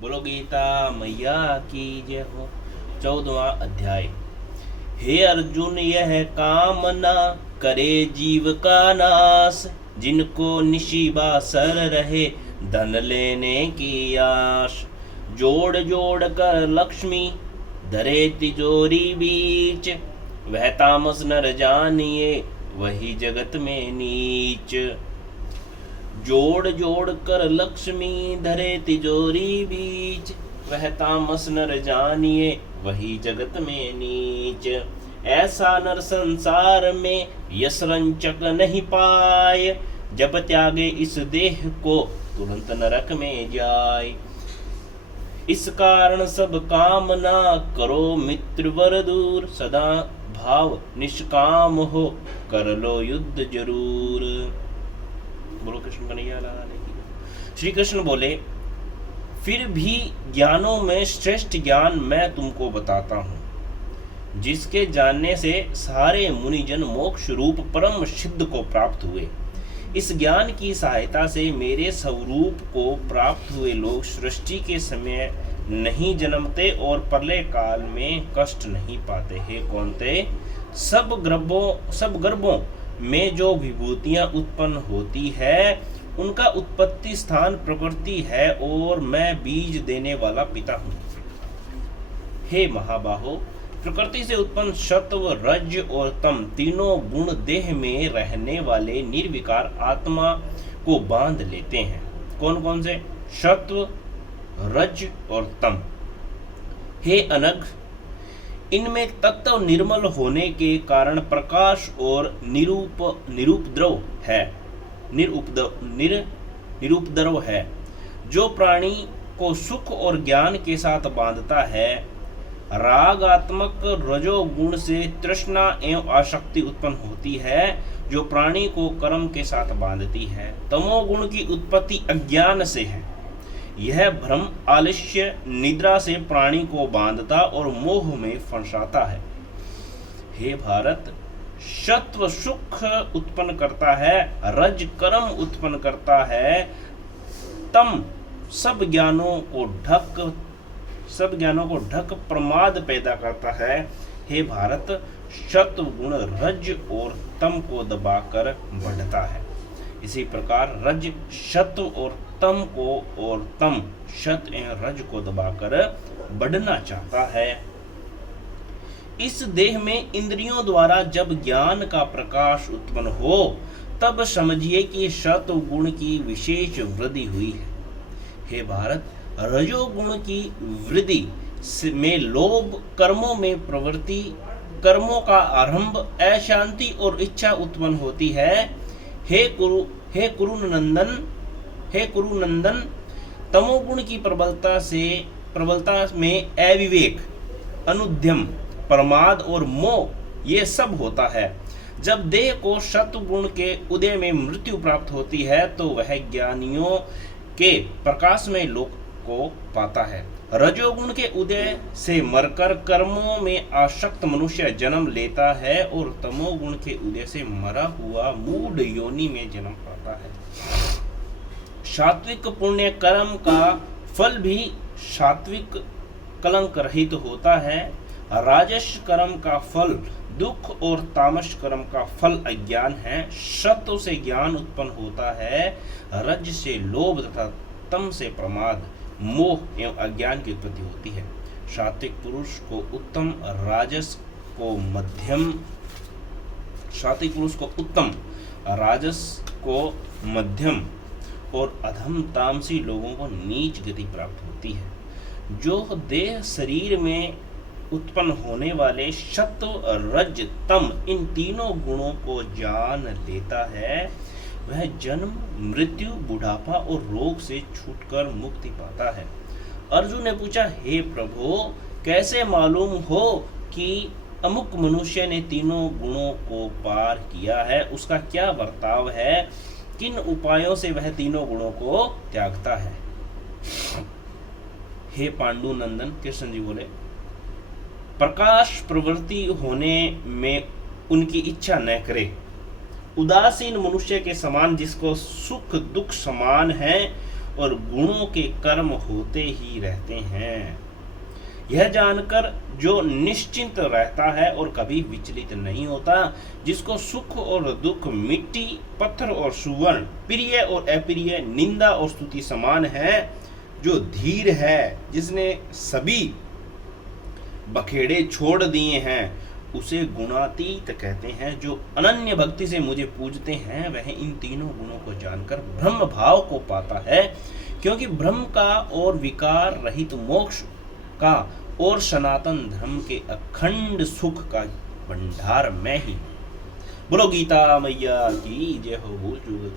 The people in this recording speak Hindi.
बोलो गीता मैया की जय हो। 14वां अध्याय। हे अर्जुन, यह कामना करे जीव का नाश, जिनको निशिबा सर रहे धन लेने की आश। जोड़ जोड़ कर लक्ष्मी धरे तिजोरी बीच, वह तामस नर जानिए वही जगत में नीच। जोड़ जोड़ कर लक्ष्मी धरे तिजोरी बीच, वह तामस नर जानिए वही जगत में नीच। ऐसा नर संसार में यश रंचक नहीं पाए, जब त्यागे इस देह को तुरंत नरक में जाए। इस कारण सब कामना करो मित्र वर दूर, सदा भाव निष्काम हो कर लो युद्ध जरूर। बोलो कृष्ण कन्हैया लाल की। श्री कृष्ण बोले, फिर भी ज्ञानों में श्रेष्ठ ज्ञान मैं तुमको बताता हूँ, जिसके जानने से सारे मुनिजन मोक्ष रूप परम सिद्ध को प्राप्त हुए। इस ज्ञान की सहायता से मेरे स्वरूप को प्राप्त हुए लोग सृष्टि के समय नहीं जन्मते और प्रलय काल में कष्ट नहीं पाते। हे कौन्तेय, सब गर्भों में जो विभूतियां उत्पन्न होती है, उनका उत्पत्ति स्थान प्रकृति है और मैं बीज देने वाला पिता हूँ। हे महाबाहो, प्रकृति से उत्पन्न सत्व, रज और तम तीनों गुण देह में रहने वाले निर्विकार आत्मा को बांध लेते हैं। कौन कौन से? सत्व, रज और तम। हे अनघ, इनमें तत्व निर्मल होने के कारण प्रकाश और निरुपद्रव है, जो प्राणी को सुख और ज्ञान के साथ बांधता है। रागात्मक रजोगुण से तृष्णा एवं आसक्ति उत्पन्न होती है, जो प्राणी को कर्म के साथ बांधती है। तमोगुण की उत्पत्ति अज्ञान से है, यह भ्रम, आलस्य, निद्रा से प्राणी को बांधता और मोह में फंसाता है। हे भारत, सत्व सुख उत्पन्न करता है, रज कर्म उत्पन्न करता है, तम सब ज्ञानों को ढक प्रमाद पैदा करता है। हे भारत, सत्व गुण रज और तम को दबाकर बढ़ता है। इसी प्रकार रज सत्व और तम को और तम सत एवं रज को दबाकर बढ़ना चाहता है। इस देह में इंद्रियों द्वारा जब ज्ञान का प्रकाश उत्पन्न हो, तब समझिए कि सत्व गुण की विशेष वृद्धि हुई है। हे भारत, रजोगुण की वृद्धि में लोभ, कर्मों में प्रवृत्ति, कर्मों का आरंभ, अशांति और इच्छा उत्पन्न होती है। हे कुरुनंदन, तमोगुण की प्रबलता में अविवेक, अनुद्यम, प्रमाद और मोह ये सब होता है। जब देह को सत्व गुण के उदय में मृत्यु प्राप्त होती है, तो वह ज्ञानियों के प्रकाशमय लोक को पाता है। रजोगुण के उदय से मरकर कर्मों में आसक्त मनुष्य जन्म लेता है और तमोगुण के उदय से मरा हुआ मूढ़ योनि में जन्म पाता है। सात्विक पुण्य कर्म का फल भी सात्विक कलंक रहित होता है। राजस कर्म का फल दुख और तामस कर्म का फल अज्ञान है। सत्व से ज्ञान उत्पन्न होता है, रज से लोभ तथा तम से प्रमाद, मोह एवं अज्ञान की उत्पत्ति होती है। सात्विक पुरुष को उत्तम, राजस को मध्यम और अधम तामसी लोगों को नीच गति प्राप्त होती है। जो देह शरीर में उत्पन्न होने वाले सत्व, रज, तम इन तीनों गुणों को जान लेता है, वह जन्म, मृत्यु, बुढ़ापा और रोग से छूटकर मुक्ति पाता है। अर्जुन ने पूछा, हे प्रभु, कैसे मालूम हो कि अमुक मनुष्य ने तीनों गुणों को पार किया है? उसका क्या बर्ताव है? किन उपायों से वह तीनों गुणों को त्यागता है? हे पांडु नंदन, कृष्ण जी बोले, प्रकाश प्रवृत्ति होने में उनकी इच्छा न करे। उदासीन मनुष्य के समान, जिसको सुख दुख समान है और गुणों के कर्म होते ही रहते हैं। यह जानकर जो निश्चिंत रहता है और कभी विचलित नहीं होता, जिसको सुख और दुख, मिट्टी, पत्थर और सुवर्ण, प्रिय और अप्रिय, निंदा और स्तुति समान है, जो धीर है, जिसने सभी बखेड़े छोड़ दिए हैं, उसे गुणातीत कहते हैं। जो अनन्य भक्ति से मुझे पूजते हैं, वह इन तीनों गुणों को जानकर ब्रह्म भाव को पाता है, क्योंकि ब्रह्म का और विकार रहित मोक्ष का और सनातन धर्म के अखंड सुख का भंडार मैं ही। बोलो गीता मैया की जय हो। भूल चूक